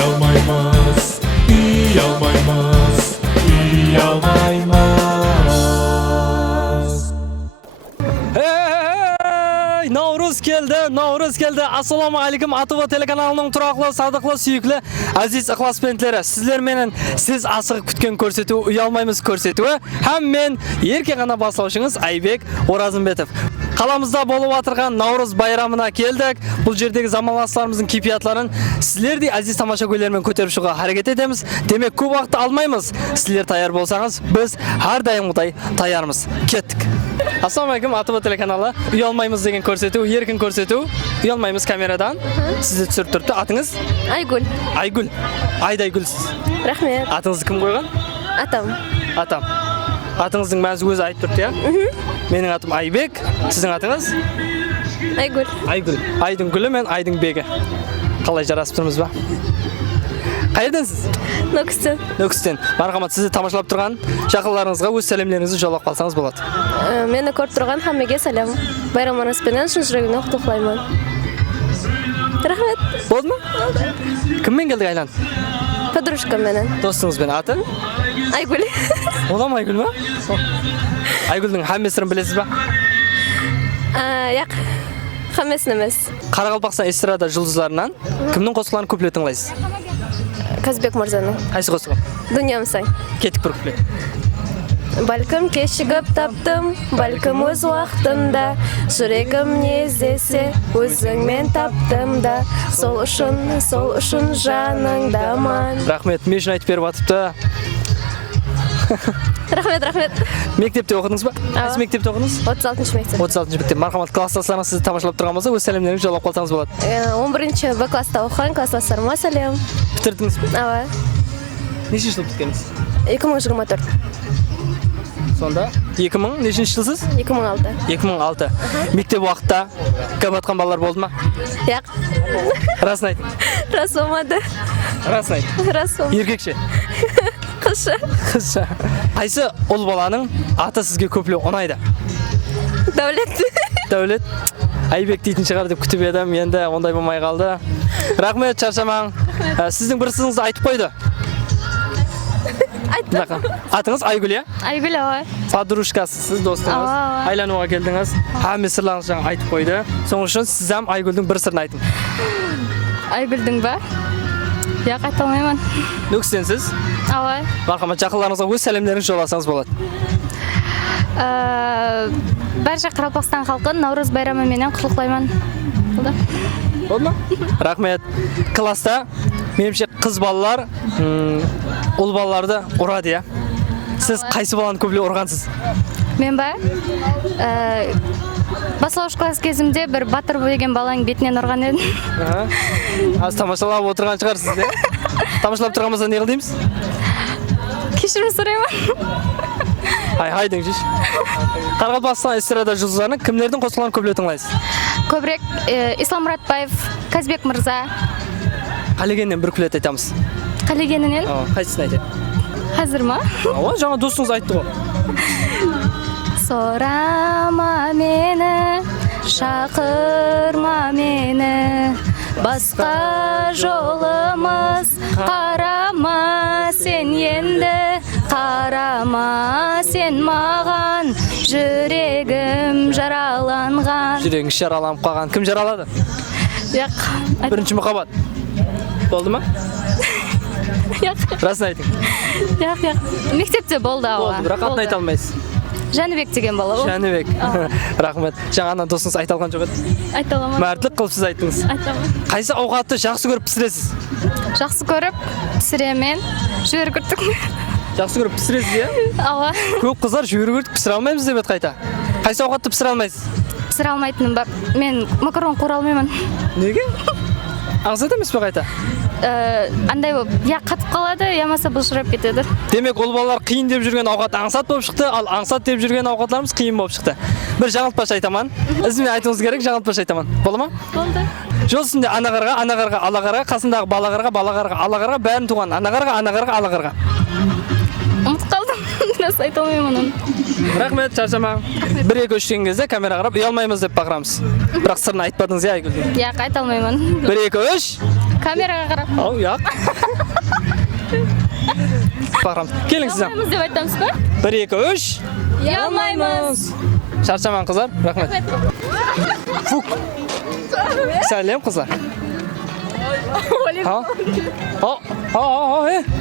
Uyalmayız, uyalmayız, uyalmayız. Hey, Navruz keldi. Assalomu alaykum. Atuva telekanalining turaqli, sadiqli, suyukli aziz ixlosmandlari. Sizlar menen siz asıg'ib kutgan ko'rsatuv, uyalmaymiz ko'rsatuvi ham men erkak ana boshlovchingiz Aybek O'razimбетов. Qalamizda bo'lib o'tirgan Navruz bayramına keldik. Bu yerdagi zamonlaslarimizning kayfiyatlarini sizlardek aziz tomoshabinlarga ko'tarib chiqishga harakat etamiz. Demak, ko'p vaqt olmaymiz. Sizlar tayyor bo'lsangiz, biz har doimgiday tayyormiz. Ketdik. Assalomu alaykum, Atuva telekanali. Uyalmaymiz degan ko'rsatuv, erkin ko'rsatuv. Uyalmaymiz kameradan. Sizni tushirib turibdi. Atingiz? Aygul. Aygul. Aydaygul siz. Rahmet. Atingizni kim qo'ygan? Atam. Atingizning ma'nosi o'zi aytib turibdi, ya? Mening atim Aybek. Sizning atingiz? Aygul. Aygul. Aydın Gülü, men Aydın Begi. Qalay jarasib turibmizmi? Qayerdansiz? Nukusdan. Marhamat, sizni tomoshalab turgan yaqinlaringizga o'z salamlaringizni yo'llab qolsangiz bo'ladi. Meni ko'rib turgan hammaga salom. Bayram munosabatidan chin yuragimdan qutlaqlayman. Rahmat. Bo'ldimi? Kimmen keldik aylan? Poдружкам bilan. Do'stingiz bilan ati? Aygul. Odam Aygulmi? Aygulning hammasini bilasizmi? Yo'q. Hammasini emas. Qoraqalpaqston estrada yulduzlaridan kimning qo'shiqlarini ko'plab tinglaysiz? Kazbek Mirzaning. Qaysi qo'shiq? Dunyom sen. Ketdik bir kuplet. Balkim kechigib tapdim, balkim o'z vaqtimda, yuragim ne izlese, o'zing men tapdim-da, sol uchun joningdaman. Rahmet, men shuni aytib berib o'tibdi. Rahmet. Maktabda o'qidingizmi? Qaysi maktabda o'qidingiz? 36-maktab. 36-maktab. Marhamat, klassdoshlaringiz sizni tomoshalab turgan bo'lsa, o'z salamlaringizni yo'llab qolsangiz bo'ladi. 11-B klassda o'qigan klassdoshlarimga salom. Bitirdingizmi? Ava. Necha yil bitirganingiz? 2024. Sonda 2000 nechinchi yilsiz? 2006. 2006. Maktab vaqtida qabatgan bolalar bo'ldimi? Yo'q. Rostni ayting. Rost bo'lmadi. Rostni ayting. Rost bo'lmadi. Erkakchi. Qizcha. Qaysi o'l bolaning ati sizga ko'plab unaydi? Davlat. Aybek deйтін шығар deb kutib edim, endi onday bo'lmay qoldi. Rahmat, charchamang. Sizning bir sizingizni aytib qo'ydi. Aytdim. Atingiz Aygul, ya? Aygul, ava. Poдружкасы, siz do'stingiz. Aylanuvga keldingiz. Hamma sirlaringizni aytib qo'ydi. So'ng uchun siz ham Aygulning bir sirini ayting. Aygulning ba? Yo'q, ayta olmayman. Nukusdansiz? Ava. Marhamat, yaqinlaringizga o'z salamlaringizni yo'llasangiz bo'ladi. Barcha Qoraqalpaqston xalqini Navruz bayrami bilan qutlaqlayman. Bo'ldimi? Rahmat. Klassda menimcha qiz bolalar o'l bolalarni uradi, ya. Siz qaysi bolani ko'plab urgansiz? Men Basalosh klass kezimda bir Batir degan bolaning betidan urgan edim. Az tomoshalab o'tirgan chiqarsiz, ya. Tomoshalab turgan bo'lsa, ne qildingiz? Kechirim so'rayman. Hayding jish. Qoraqalpaqston estrada yulduzlarini kimlarning qo'shiqlarini ko'plab tinglaysiz? Ko'proq Islom Muratbayev, Kazbek Mirza. Qaligandan bir kuplet aytamiz. Qaliganidan? Qaysisini aytadi? Hozirmi? Ava, жаңа do'stingiz aytdi-ku. So'rama meni, chaqirma meni, boshqa yo'limiz qarama sen endi, qarama sen ma'gan, yuragim jaralangan. Yuragingiz jaralanib qolgan. Kim jaraladi? Yo'q. Birinchi muhabbat. Bo'ldimi? Yo'q. Rostni ayting. Yo'q. Maktabda bo'ldi, ava. Bo'ldi, biroq atni ayta olmaysiz. Janibek degan bola u. Janibek. Rahmat. Жаңадан do'stingiz ayta olgan jo'q edi. Ayta olaman. Mardlik qilib siz aytdingiz. Aytaman. Qaysi ovqatni yaxshi ko'rib pishirasiz? Yaxshi ko'rib pishiraman. Yogurt. Yaxshi ko'rib pishirasiz, ya? Ava. Ko'p qizlar yogurt pishira olmaymiz deb qayta. Qaysi ovqatni pishira olmaysiz? Pishira olmaydinim bor. Men makaron qura olmayman. Nega? Аңсат емеспі қайта? Андай болып, я қатып қалады, ямаса бұлшырап кетеді. Демек, ол балалар қиын деп жүрген ауқат аңсат болып шықты, ал аңсат деп жүрген ауқатларымыз қиын болып шықты. Бір жаңылтпаш айтаман. Ізімен айтуыңыз керек, жаңылтпаш айтаман. Болды ма? Болды. Жол үстінде анағарға, алағарға, қасындағы балағарға, бәрін туған алағарға. Ұмытып қалдым. Рас айта алмаймын оны. Рахмет, шаршамаң. Бір-екі өшкен кезде камера қарап, ұялмаймыз деп бақырамыз. Бірақ сырын айтпадыңыз, я Айгүл. Я айта алмаймын. Бір-екі өш. Kameraga qarab. Ау, yo'q. Baramiz. Keling siz ham. Biz deb aytamizmi? 1 2 3. Uyalmaymiz. Charchaman qizlar, rahmat. Fuk. Salam qizlar. Ha?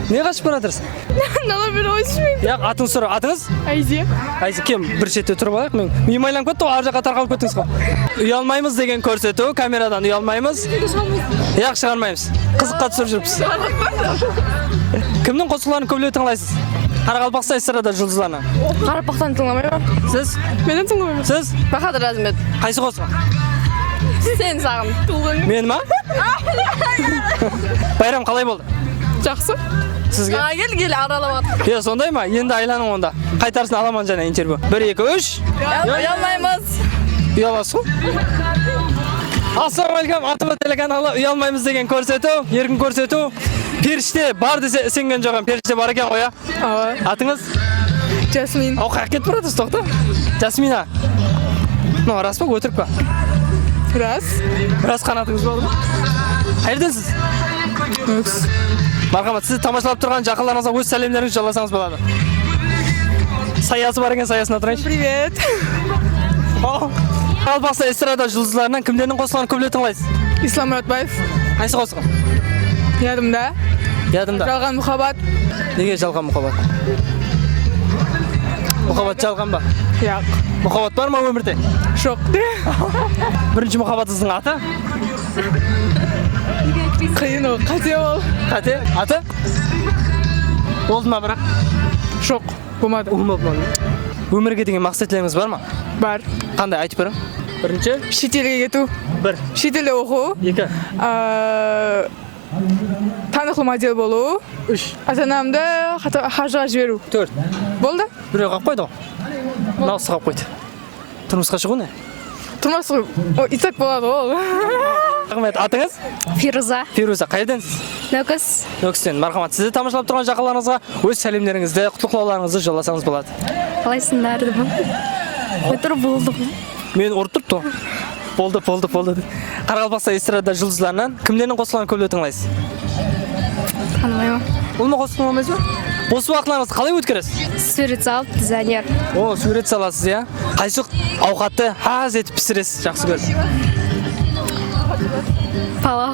Ne qaçıp baratırsın? Nala bir oyuşmayayım. Ya atın soru, atınız? Ayzi. Aysi kim? Bir chetde turib olayıq. Men uymaylan ketdi, arja qatar qalib ketdingiz qo. Uyalmaymiz degan ko'rsatuv, kameradan uyalmaymiz. Yo'q, chiqarmaymiz. Qiziqqa tushirib yuribsiz. Kimning qo'shiqlarini ko'plab tinglaysiz? Qoraqalpoqcha estrada yulduzlarni. Qarabaqdan tinglamayman. Siz? Meni tinglamayman. Siz? Bahadır Azmet. Qaysi qo'shiq? Sen sağım. Menmi? Bayram qalay bo'ldi? Жақсы. Sizga? Gel aralamadı. Yo, sondaymi? Endi aylaning onda. Qaytarsin alaman jana intervyu. 1 2 3. Uyalmaymiz. Uyalasın. Assalomu alaykum. Atuva telekanalı uyalmaymiz degan ko'rsatuv, erkin ko'rsatuv. Perishte bar desa sengan jo'g'am perishte bor ekan qo'ya. Atingiz? Jasmin. O qayerga ketib borasiz, to'xta. Jasmina. No, rasmi o'tiribqa. Ras. Biroz qanotingiz bormi? Qayerdansiz? Yo'q. Marhamat, sizni tomoshalab turgan jahonlaringizga o'z salamlaringizni yo'llasangiz bo'ladi. Sayasi bor ekan, sayasini o'tiraychi. Привет. Qalbaqsa estrada yulduzlaridan kimlarning qo'shiqlarini ko'plab tinglaysiz? İslam Muratbayev. Qaysi qo'shiq? Yadımda. Yadimda. Жалған muhabbat. Nega jalg'an muhabbat? Muhabbat jalg'anmi? Yo'q. Muhabbat bormi umrda? Şok. Birinchi muhabbatingizning ati? Qiyin o. Qate ol. Ati? Ati? Bo'ldimi biroq? Şok. Bo'lmadi. Bo'lmadi. Umrga degan maqsadlaringiz bormi? Бар. Qanday aytib bering? Birinchi? Chet elga ketu. 1 Chet elda o'qu. 2 Taniqli model bo'lu. 3 Ota-onamda hajga jiberiu. 4 Bo'ldi? Bir yo'q qo'ydi. Naqs qilib qo'ydi. Turmushga chiquni? Turmas o itak bo'ladi o. Rahmat, atingiz? Firuza. Firuza, qayerdansiz? Nukus. Nukusdan. Marhamat, sizni tomoshalab turgan jahonlaringizga o'z salamlaringizni, qutlug'laringizni yo'llasangiz bo'ladi. Qalaysiңдар dedim. O'tirib bo'ldim. Men urib turibdim. Bo'ldi. Qoraqalpoqcha estrada yulduzlaridan kimlarning qo'shiqlarini ko'plab tinglaysiz? Tanımayman. Ulma qo'shiq tinglaysizmi? Bo'sh vaqtlaringizni qalay o'tkazasiz? Surat solib dizayner. O, surat solasiz ya. Qaysi ovqatni haz etib pishirasiz, yaxshi ko'rasiz? Palov.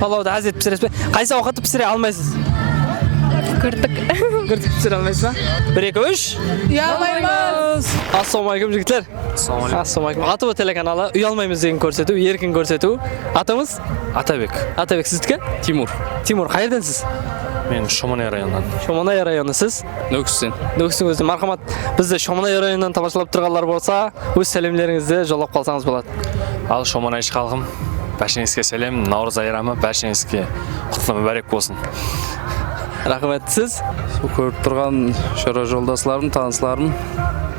Palovni haz etib pishirasiz. Qaysi ovqatni pishira olmaysiz? Kırdık. Gırtık pishira olmaysizmi? 1 2 3. Uyalmaymiz. Assalomu alaykum yigitlar. Assalomu alaykum. Atuva telekanalı uyalmaymiz degan ko'rsatuv, erkin ko'rsatuv. Atimiz? Atabek. Atabek, sizniki? Timur. Timur, qayerdansiz? Men Shomonay rayonidan. Shomonay rayoni siz? Nukusdan. Nukusdan o'zi. Marhamat, bizni Shomonay rayonidan tomoshalab turganlar bo'lsa, o'z salamlaringizni yo'llab qolsangiz bo'ladi. Al Shomonay xalqim. Barchangizga salom, Navruz bayrami barchangizga qutlug' muborak bo'lsin. Rahmat, siz? Ko'rib turgan shora yo'ldoslarim, tanishlarim,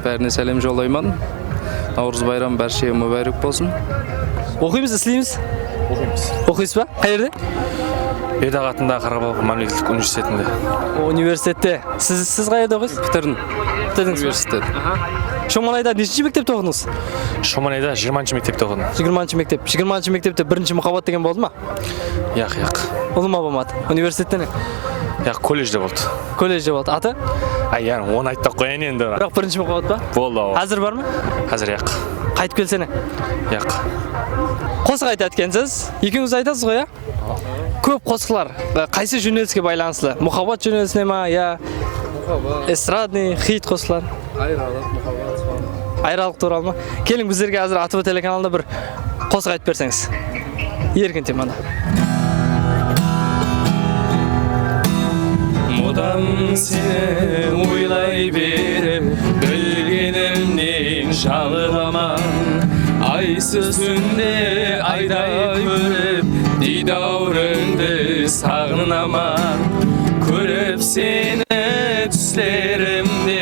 barcha salom yo'llayman. Navruz bayrami barchaga muborak bo'lsin. O'qiymiz, islaymiz? O'qiysizmi? Qayerda? Bedaq atındağı Qarabağ Mamlaketlik Üniversitetinde. Universitetda. Siz qayerda o'qiysiz? Bitirdingiz? Universitet. Shomonayda nechinchi maktabda o'qidingiz? Shomonayda 20-mektepte o'qidim. 20-mektep. 20-mektepda birinchi muhabbat degan bo'ldimi? Yo'q. O'zimma bo'lmadi. Universitetda ne? Yo'q, kollejda bo'ldi. Kollejda bo'ldi. Ati? Ay, yani onu aytib qo'yayin endi. Biroq birinchi muhabbatmi? Bo'ldi. Hozir bormi? Hozir yo'q. Qaytib kelsene. Yo'q. Qo'shiq aytayotgansiz, ikkingiz aytasiz-ku ya? Ko'p qo'shiqlar qaysi jurnalistga baylanishli? Muhabbat jurnalistimi yo estradniy hit qo'shiqlar? Ayriliq to'ralmi? Keling bizlarga hozir Atuva telekanalida bir qo'shiq aytib bersangiz. Erkin temada. Mudam seni uylay berip Gölgenimnin şalğaman Aysız günde ayday görüp Didavrındı sağınaman Görüp seni düşlerimde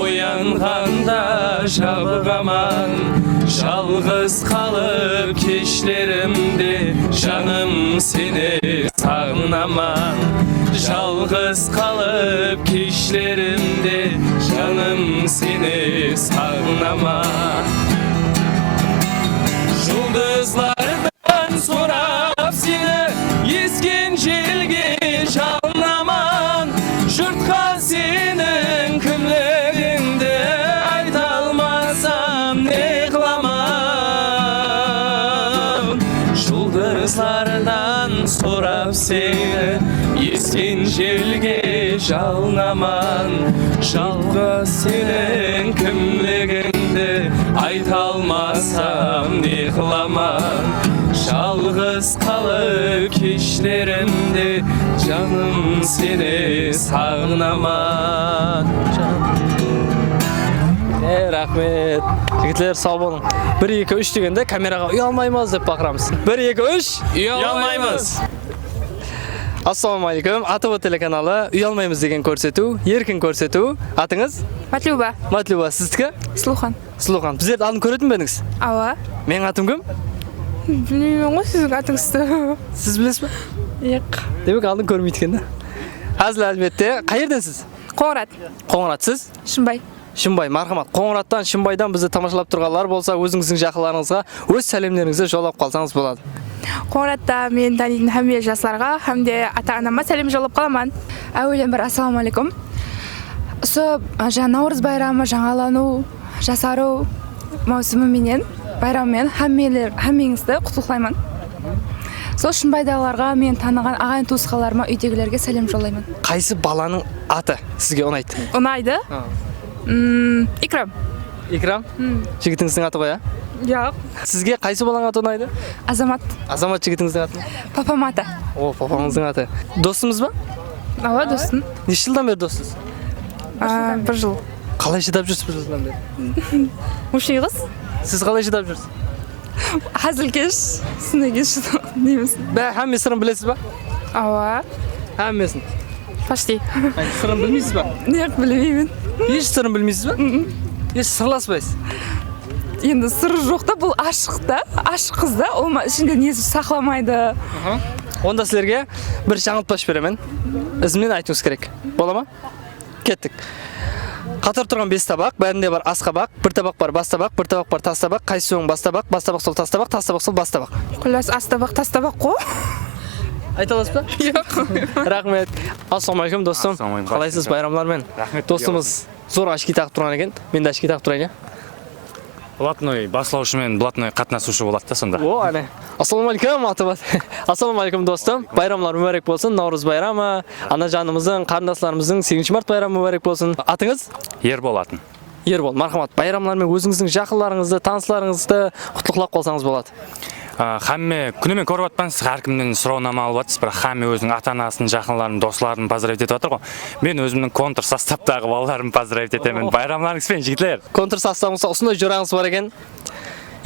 Uyanganda şalğaman Жалғыз қалып кешlerimde Жаным seni sağınaman Жалғыз қалып кешlerimde Жаным seni sağınaman Жұлдызlardan sorап seni Еске Kızlardan sorap seni Esken jelge жалнаман Жалға senin kimligingdi Aytalmasam ne kılaman Жалғыз қалып кешlerimde Canım seni sağnamан Рахмет. Жігітлер сау болың. 1 2 3 дегенде камераға ұялмаймыз деп бақырамыз. 1 2 3 Ұялмаймыз. Ассалаумағалейкум. АТВ телеканалы ұялмаймыз деген көрсету, еркін көрсету. Атыңыз? Матлюба. Матлюба. Сіздікі? Слухан. Сұлухан. Біздерді алдын көретін бе едіңіз? Ала. Менің атым кім? Білмеймін ғой сіздің атыңызды. Сіз білесіз бе? Еқ. Демек алдын көрмейді екен да. Әзіл әлбетте. Қай жерденсіз? Қоңырат. Қоңырат. Сіз? Шымбай. Шымбай, мархамат. Қоңыраттан, Шымбайдан бізді тамашалап тұрғандар болса, өзіңіздің жақындарыңызға өз сәлемдеріңізді жолдап қалсаңыз болады. Қоңыратта мен танитын hamma жастарға, hamda ата-анама сәлем жолдап қаламын. Әуелен бір ассалаумағалейкум. Осы Наурыз байрамы жаңалану, жасару маусымыменен, байраммен hamмеңізді құттықтаймын. Сол Шымбайдағыларға мен таныған ағайын туысқаларыма, үйдегілерге сәлем жолдаймын. Қайсы баланың аты сізге ұнайды? Ұнайды? Икрам. Икрам? Жігітіңіздің аты ғой, Жоқ. Сізге қайсы баланың аты ұнайды? Азамат, Азамат жігітіңіздің аты? папам аты. О, папаңыздың аты. Досыңыз ба? Ала досым. Неше жылдан бері досыз? 1 жыл. Қалай шыдап жүрсіз 1 жылдан бері? Ушиғыз? Сіз қалай шыдап жүрсіз? Әзілкеш, сынегеш дейміз. Әмме сырын білесіз ба? Ала. Әммесін. Почти. Сырын білмейсіз ба? Неғып білмеймін. Еш сырын білмейсіз ба? Еш сырласпайсыз? Енді сыры жоқ та, бұл ашық та, ашық қыз да, ол ішінде несі сақламайды. Онда сілерге бір жаңылтпаш беремін. Ізімнен айтыңыз керек. Бола ма? Кеттік. Қатар тұрған 5 табақ, бәрінде бар ас қабақ, 1 табақ бар бас табақ, 1 табақ бар тас табақ, қайсы соң бас табақ сол тас табақ, тас табақ сол бас табақ. Құлас астабақ, тастабақ қо? Айта аласыз ба? Жоқ. Рахмет. Ассалаумағалейкум достым. Ассалаумағалейкум. Қалайсыз байрамлармен? Рахмет. Достымыз зор ашки тағып тұрған екен. Мен де ашки тағып тұрайын. Блатной бақылаушы мен блатной қатынасушы болады да сонда. О, әне. Ассалаумағалейкум атыбат. Ассалаумағалейкум достым. Байрамлар мүбәрек болсын. Наурыз байрамы, ана жанымыздың, қарындасларымыздың 8 март байрамы мүбәрек болсын. Атыңыз? Ербол атын. Ербол, мархамат. Байрамлармен өзіңіздің жақынларыңызды, таныстарыңызды құттықтап қалсаңыз болады. Хамме күнімен көріп атпаңыз, әркімнен сұрауынама алып атсыз, бірақ хамме өзінің ата-анасын, жақынларын, достарын поздравить етіп атыр ғой. Мен өзімнің контр составтағы балаларымды поздравить етемін. Байрамларыңызбен, жігітлер. Контр составыңызда осындай жұрағыңыз бар екен.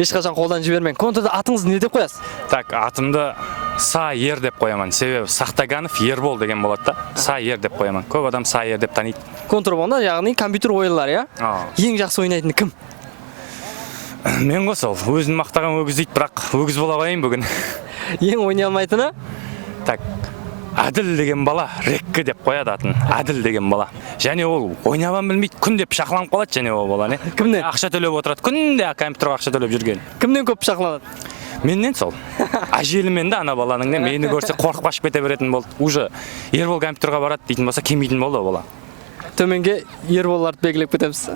Ешқашан қолдан жібермең. Контрда атыңызды не деп қоясыз? Так, атымды Са Ер деп қоямын. Себебі Сақтаганов Ербол деген болады да. Са Ер деп қоямын. Көп адам Са Ер деп таниды. Контр болғанда, яғни компьютер ойынлары, я? Ең жақсы ойнайтын кім? Мен ғой сол, өзін мақтаған өгіз дейді, бірақ өгіз бола қойын бүгін. Ең ойнай алмайтыны? Так, Әділ деген бала Реккі деп қояды атын. Әділ деген бала. Және ол ойнабан білмейді, күнде пышақланып қалады және ол бала, не? Кімнен? Ақша төлеп отырады, күнде компьютерға ақша төлеп жүрген. Кімнен көп пышақланады? Меннен сол. Әжелімен де ана баланың не, мені көрсе қорқып қашып кете беретін болды. Уже Ербол компьютерға барады дейтін болса, келмейтін болды ол бала. Төменге Ерболларды белгілеп кетеміз.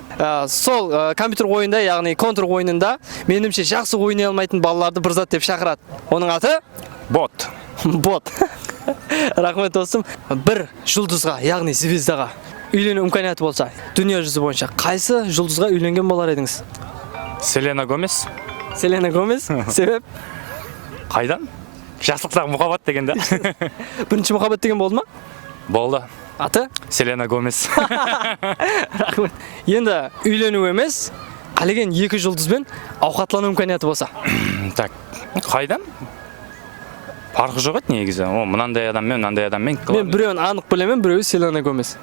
Сол компьютер ойында, яғни контр ойынында менімше жақсы ойнай алмайтын балаларды бір зат деп шақырады. Оның аты? Бот. Бот. Рахмет достым. Бір жұлдызға, яғни звездаға үйлену имканияты болса, дүние жүзі бойынша қайсы жұлдызға үйленген болар едіңіз? Селена Гомес. Селена Гомес? Себеп? Қайдан? Жаслықтағы мұхаббат деген да. Бірінші мұхаббат деген болды ма? Болды. Аты? Селена Гомес. Рахмет. Енді үйлену емес, қалеген 2 жұлдызбен ауқатлану имканияты болса. Так, қайдан? Парқы жоқ еді негізі. О, мынандай адаммен, мынандай адаммен. Мен біреуін анық білемін, біреуі Селена Гомес.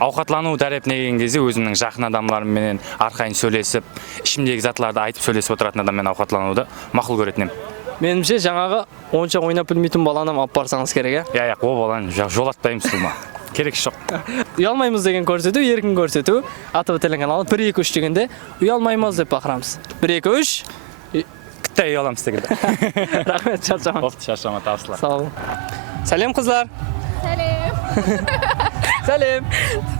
Ауқатлану тарапына келген кезде өзімнің жақын адамдарыммен арқайын сөйлесіп, ішімдегі затларды айтып сөйлесіп отыратын адаммен ауқатлануды мақұл көретін едім. Менімше жаңағы онша ойнап білмейтін баланы алып барсаңыз керек, иә? Ол баланы жолатпаймыз сылма. Керек жоқ. Ұялмаймыз деген көрсету, еркін көрсету. АТВ телеканалы 1 2 3 дегенде ұялмаймыз деп бақырамыз. 1 2 3 Күтті ұяламыз дегенде. Рахмет, шаршама. Офты шаршама, табысылар. Сау болың. Сәлем қызлар. Сәлем.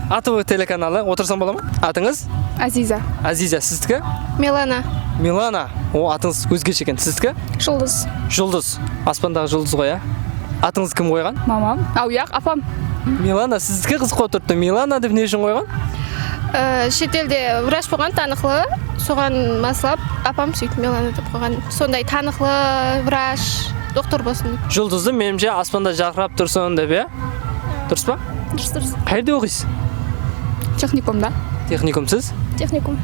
АТВ телеканалы, отырсам бола ма? Атыңыз? Азиза. Азиза, сіздікі? Милана. Милана. О, атыңыз өзгеше екен. Сіздікі? Жұлдыз. Жұлдыз. Аспандағы жұлдыз ғой, а? Атыңыз кім қойған? Мамам. Ауяқ, апам. Милана, сіздікі қызық отырыпты. Милана деп не үшін қойған? Шетелде врач болған танықлы. Соған маслап, апам сөйтіп Милана деп қойған. Сондай танықлы врач, доктор болсын деп. Жұлдызды менімше аспанда жарқырап тұрсын деп, иә? Дұрыс па? Дұрыс. Қайда оқисыз? Техникумда. Техникум сіз? Техникум.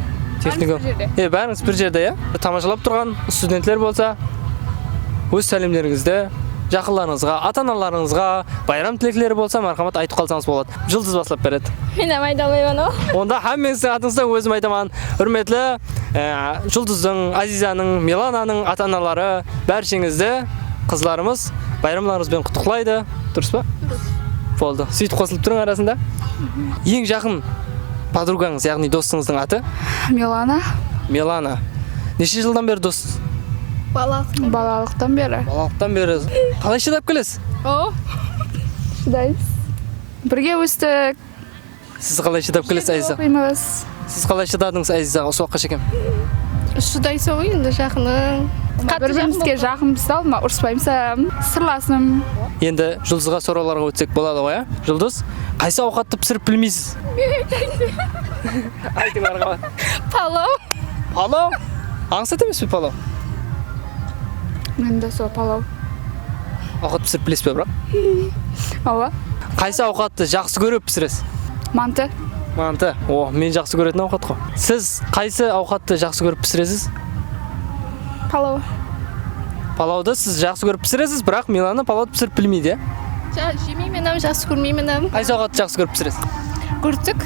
Техникум. Бәріңіз бір жерде, иә? Тамашалап тұрған студенттер болса, өз сәлемдеріңізді жақындарыңызға, ата-аналарыңызға, байрам тілектері болса, мархамат айтып қалсаңыз болады. Жұлдыз басылап береді. Мен айта алмаймын о. Онда һәммеңіздің атыңызда өзім айтамын. Үрметлі Жұлдыздың, Азизаның, Милананың ата-аналары бәршеңізді қызларымыз байрамларыңызбен құттықтайды. Дұрыс па? Болды. Сөйтіп қосылып тұрың арасында. Ең жақын подругаңыз, яғни достыңыздың аты? Милана. Милана. Неше жылдан бері дос? Балалықтан бері. Балалықтан бері. Қалай шыдап келесіз? О. Шыдаймыз. Бірге өстік. Сіз қалай шыдап келесіз, Азиза? Оқимыз. Сіз қалай шыдадыңыз, Азиза? Осы уақытқа шекем. Шыдайсың ғой енді жақының. Бір-бірімізге жақынбыз алма, ұрыспаймыз, сырласым. Енді Жұлдызға сұрауларға өтсек болады ғой, а? Жұлдыз, қайсы ауқатты пісіріп білмейсіз? Айтыңдар қалай. Палау. Палау? Аңсат емес пе палау? Мен де сол палау. Ауқат пісіріп білесіз бе, бірақ? Ала. Қайсы ауқатты жақсы көріп пісіресіз? Манты. Манты. О, мен жақсы көретін ауқат қой. Сіз қайсы ауқатты жақсы көріп пісіресіз? Палау. Палауды сіз жақсы көріп пісіресіз, бірақ Милана палауды пісіріп білмейді, е? Жемеймін, жақсы көрмеймін. Қайсы ауқатты жақсы көріп пісіресіз? Күртік.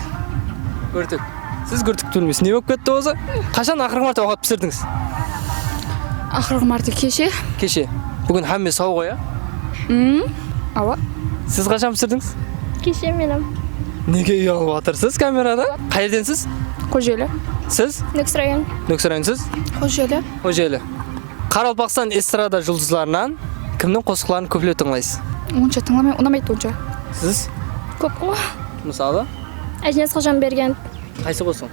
Күртік. Сіз күртікті білмейсіз. Не болып кетті осы? Қашан ақырғы марта ауқат пісірдіңіз? Ақырғы марта кеше. Кеше. Бүгін һәмме сау ғой, Ала. Сіз қашан пісірдіңіз? Кеше менім. Неге ұялып отырсыз камерада? Қайерденсіз? Қожелі. Сіз? Нөксірайын. Нөксірайынсыз? Қожелі. Қожелі. Қаралпақстан эстрада жұлдызларынан кімнің қосықларын көплеу тыңлайсыз? Онша тыңламай, ұнамайды онша. Сіз? Көп қой. Мысалы? Әжінес қожам берген. Қайсы қосың?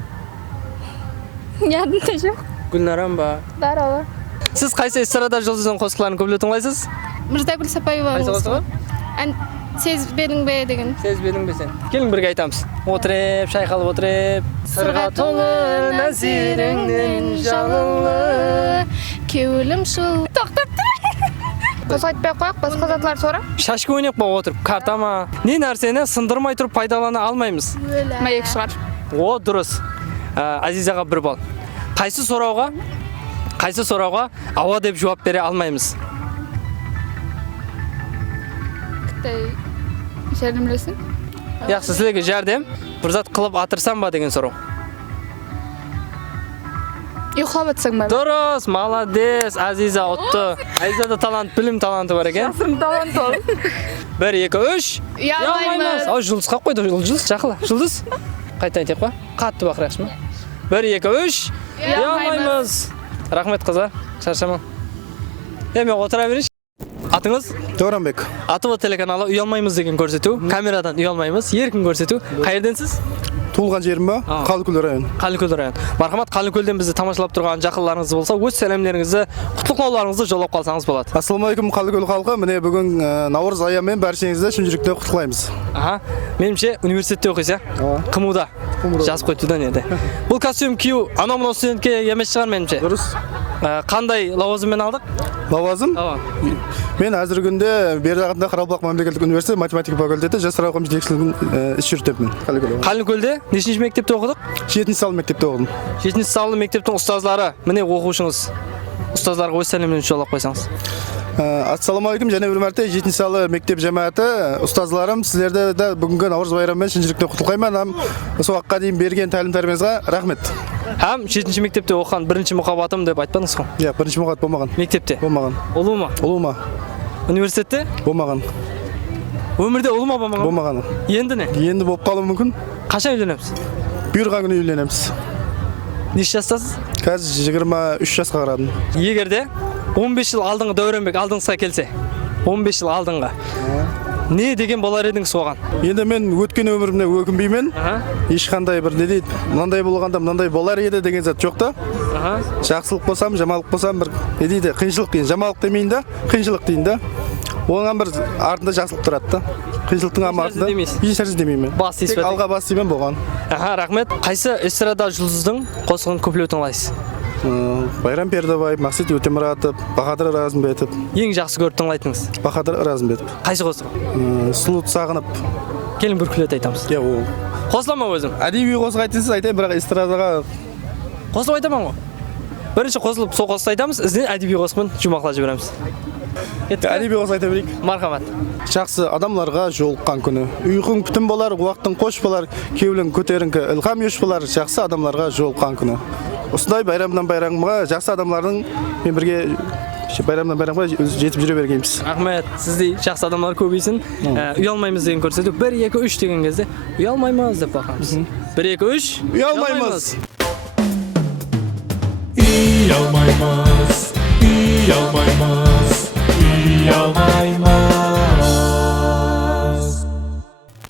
Ядында жоқ. Гүлнарам ба? Даралы. Сіз қайсы эстрада жұлдыздың қосықларын көплеу тыңлайсыз? Мырзагүл Сапаева. Қайсы қосығы? Сезбедің бе деген. Сезбедің бе сен? Келің бірге айтамыз. Отырып, шайқалып отырып. Сырға толы нәзеріңнен жалылы. Кеуілім шыл. Тоқтап тұр. Қозғайтпай қояқ, басқа затлар сора. Шашқа ойнап ба отырып, картама. Не нәрсені сындырмай тұрып пайдалана алмаймыз. Мәйек шығар. О, дұрыс. Азизаға бір бал. Қайсы сұрауға ауа деп жауап бере алмаймыз? Қытай жәрдемлесін. Яқсы, сіздерге жәрдем. Бір зат қылып атырсам ба деген сұрау. Ұйқылап атсаң ба? Дұрыс, молодец, Азиза ұтты. Азизада талант, білім таланты бар екен. Жасырым талант ол. 1, 2, 3. Ұялмаймыз. Ау, жұлдыз қап қойды, жұлдыз, жақыла. Жұлдыз. Қайта айтайық па? Қатты бақырақшы ма? 1, 2, 3. Ұялмаймыз. Рахмет қыздар, шаршама. Мен отыра берейінші. Атыңыз? Дауранбек. АТВ телеканалы ұялмаймыз деген көрсету. Камерадан ұялмаймыз, еркін көрсету. Қайерденсіз? Туылған жерім ба? Қалыкөл район. Қалыкөл район. Мархамат, Қалыкөлден бізді тамашалап тұрған жақындарыңыз болса, өз сәлемдеріңізді, құттықтауларыңызды жолдап қалсаңыз болады. Ассалаумағалейкум Қалыкөл халқы. Міне бүгін Наурыз айымен баршаңызды шын жүректен құттықтаймыз. Меніңше университетте оқисыз, иә? КМУ-да. Жазып қойдыдан еді. Бұл костюм кию анау-мынау студентке емес шығар меніңше. Дұрыс. Қандай лауазыммен алдық? Лауазым? Мен әзіргі күнде Бердағында Қарабұлақ мемлекеттік университеті математика факультеті жастар алқам жетекшілігін іс жүртемін. Қалыкөлде нешінші мектепте оқыдық? 7-ші салы мектепте оқыдым. 7-ші салы мектептің ұстазлары, міне оқушыңыз. Ұстаздарға өз сәлемдеріңізді жолдап қойсаңыз. Ассалаумағалейкум, және бір мәрте 7-ші салы мектеп жамағаты, ұстазларым, сіздерді де бүгінгі Наурыз байрамымен шын жүректен құттықтаймын. Осы уақытқа дейін берген тәлім-тәрбиеңізге рахмет. 7-ші мектепте оқыған бірінші мұқабатым деп айтпадыңыз ғой? Иә, бірінші мұқабат болмаған. Мектепте? Болмаған. Ұлы ма? Ұлы ма? Университетте? Болмаған. Өмірде ұлы ма болмаған? Болмаған. Енді не? Енді болып қалуы мүмкін. Қашан үйленеміз? Бұйырған күні үйленеміз. Неше жастасыз? Қазір 23 жасқа қарадым. Егерде 15 жыл алдыңғы Дәуренбек алдыңызға келсе, 15 жыл алдыңғы. Не деген болар едіңіз оған? Енді мен өткен өмірімнен өкінбеймін. Ешқандай бір не дейді, мынандай болғанда мынандай болар еді деген зат жоқ та. Жақсылық болсам, жамандық болсам бір не дейді, қиыншылық дейін. Жамандық демейін да, қиыншылық дейін да. Оған бір артында жақсылық тұрады да. Қиыншылықтың артында еш нәрсе демеймін. Бас дейсіз бе? Алға бас деймін болған. Рахмет. Қайсы эстрада жұлдыздың қосылған көпілеу тыңдайсыз? Байрам Пердебаев, Мақсат Өтемұратов, Бахадыр Разымбетов. Ең жақсы көріп тыңдайтыныңыз? Бахадыр Разымбетов. Қайсы қосылған? Сұлуды сағынып. Келін бір күлет айтамыз. Қосыла ма өзім? Әдеби қосық айтыңыз айтайын, бірақ эстрадаға Қосылып айтамын ғой. Бірінші қосылып сол қосықты айтамыз, ізден әдеби қосықпен жұмақлап жібереміз. әдеби қосық айта берейік. Мархамат. Жақсы адамларға жолыққан күні. Ұйқың бүтін болар, уақытың қош болар, кеуілің көтеріңкі, ілхам еш болар, жақсы адамларға жолыққан күні. Осындай байрамнан байрамға жақсы адамлардың мен бірге байрамнан байрамға жетіп жүре бергенбіз. Рахмет. Сіздей жақсы адамдар көбейсін. Ұялмаймыз деген көрсету. 1 2 3 деген кезде ұялмаймыз деп бақамыз. 1 2 3 Ұялмаймыз. Ұялмаймыз.